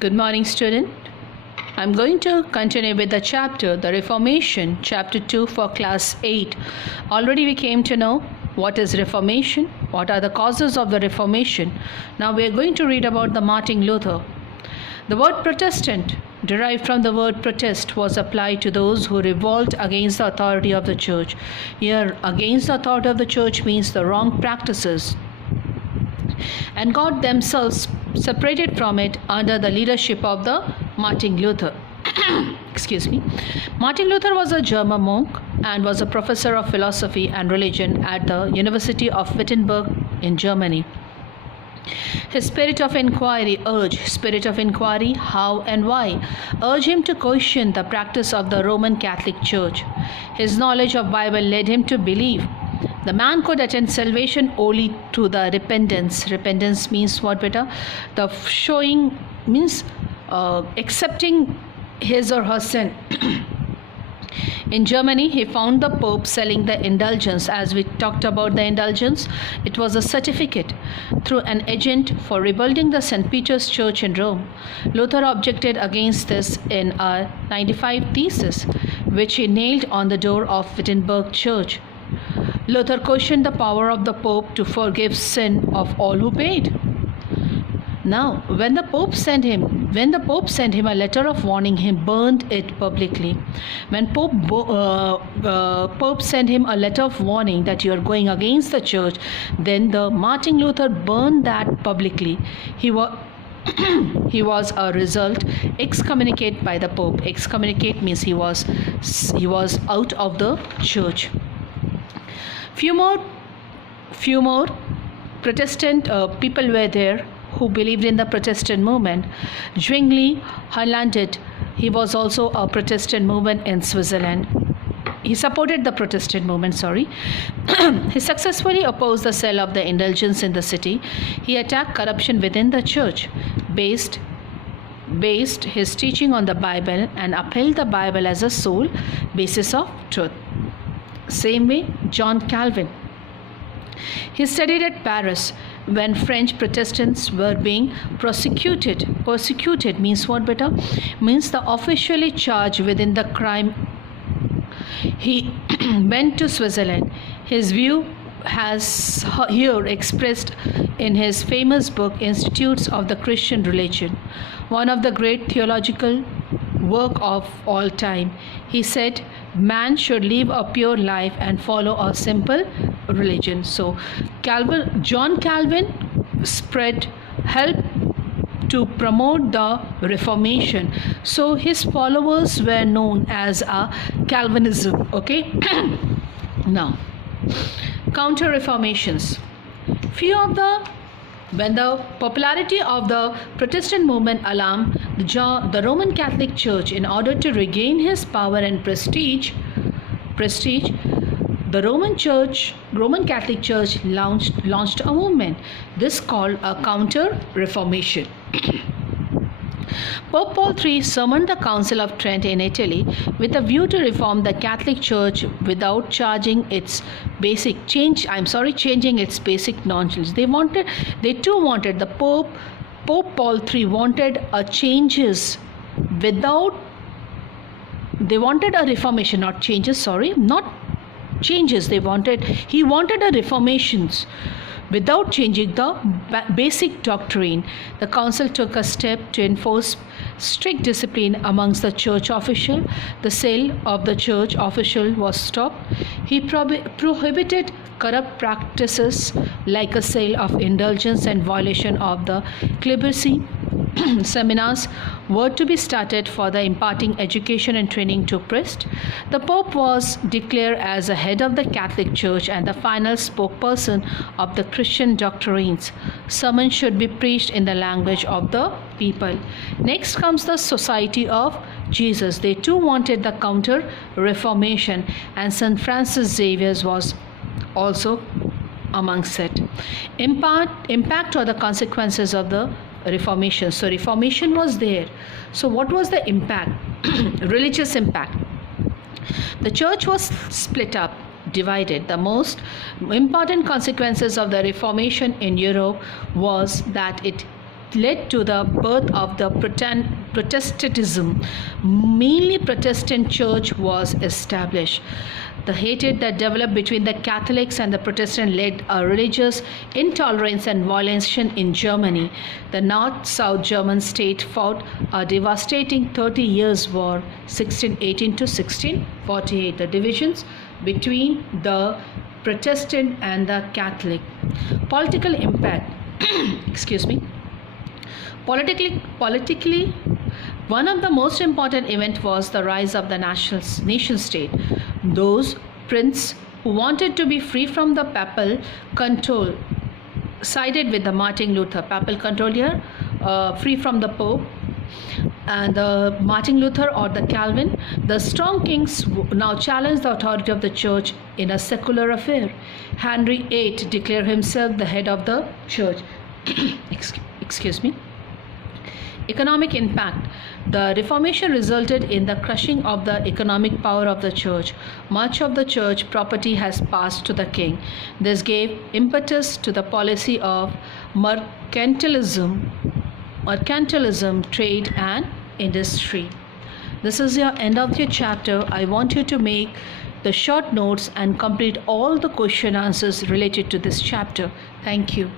Good morning, student. I'm going to continue with the chapter, the Reformation, chapter 2 for class 8. Already we came to know what is Reformation, what are the causes of the Reformation. Now we are going to read about the Martin Luther. The word Protestant, derived from the word protest, was applied to those who revolt against the authority of the church. Here, against the authority of the church means the wrong practices, and got themselves separated from it under the leadership of the Martin Luther. Excuse me. Martin Luther was a German monk and was a professor of philosophy and religion at the University of Wittenberg in Germany. His spirit of inquiry, how and why, urged him to question the practice of the Roman Catholic Church. His knowledge of Bible led him to believe the man could attain salvation only through the repentance. Repentance means what, beta? The showing means accepting his or her sin. In Germany, he found the Pope selling the indulgence. As we talked about the indulgence, it was a certificate through an agent for rebuilding the St. Peter's Church in Rome. Luther objected against this in a 95 thesis, which he nailed on the door of Wittenberg Church. Luther questioned the power of the Pope to forgive sin of all who paid. Now, when the Pope sent him a letter of warning, he burned it publicly. When Pope sent him a letter of warning that you are going against the church, then the Martin Luther burned that publicly. He was a result excommunicate by the Pope. Excommunicate means he was out of the church. Few more Protestant people were there who believed in the Protestant movement. Zwingli Hollandit, he was also a Protestant movement in Switzerland. He supported the Protestant movement, He successfully opposed the sale of the indulgence in the city. He attacked corruption within the church, based his teaching on the Bible and upheld the Bible as a sole basis of truth. Same way, John Calvin. He studied at Paris when French Protestants were being persecuted. Persecuted means what, beta? Means the officially charged within the crime. He went to Switzerland. His view has here expressed in his famous book Institutes of the Christian Religion, one of the great theological work of all time. He said man should live a pure life and follow a simple religion. So John Calvin helped to promote the Reformation. So his followers were known as Calvinism. Okay. Now, counter reformations. When the popularity of the Protestant movement alarmed the Roman Catholic Church, in order to regain his power and prestige, the Roman Catholic Church launched a movement. This called a counter-reformation. Pope Paul III summoned the Council of Trent in Italy with a view to reform the Catholic Church without changing its basic nonsense. They too wanted the Pope Paul III wanted a changes without. They wanted a reformation, not changes. Not changes. He wanted a reformations without changing the basic doctrine. The council took a step to enforce strict discipline amongst the church official. The sale of the church official was stopped. He prohibited corrupt practices like a sale of indulgence and violation of the celibacy. Seminars were to be started for the imparting education and training to priests. The Pope was declared as the head of the Catholic Church and the final spokesperson of the Christian doctrines. Sermons should be preached in the language of the people. Next comes the Society of Jesus. They too wanted the counter-reformation, and St. Francis Xavier was also amongst it. Impact or the consequences of the Reformation. So Reformation was there. So what was the impact? Religious impact. The church was split up, divided. The most important consequences of the Reformation in Europe was that it led to the birth of the Protestantism. Mainly Protestant church was established. The hatred that developed between the Catholics and the Protestants led a religious intolerance and violence in Germany. The North-South German state fought a devastating 30 years war, 1618 to 1648. The divisions between the Protestant and the Catholic. Political impact. Excuse me. Politically, one of the most important events was the rise of the nation state. Those princes who wanted to be free from the papal control sided with the Martin Luther. Papal control here, free from the Pope. And Martin Luther or the Calvin, the strong kings now challenged the authority of the church in a secular affair. Henry VIII declared himself the head of the church. Excuse me. Economic impact. The Reformation resulted in the crushing of the economic power of the church. Much of the church property has passed to the king. This gave impetus to the policy of mercantilism, trade and industry. This is your end of your chapter. I want you to make the short notes and complete all the question answers related to this chapter. Thank you.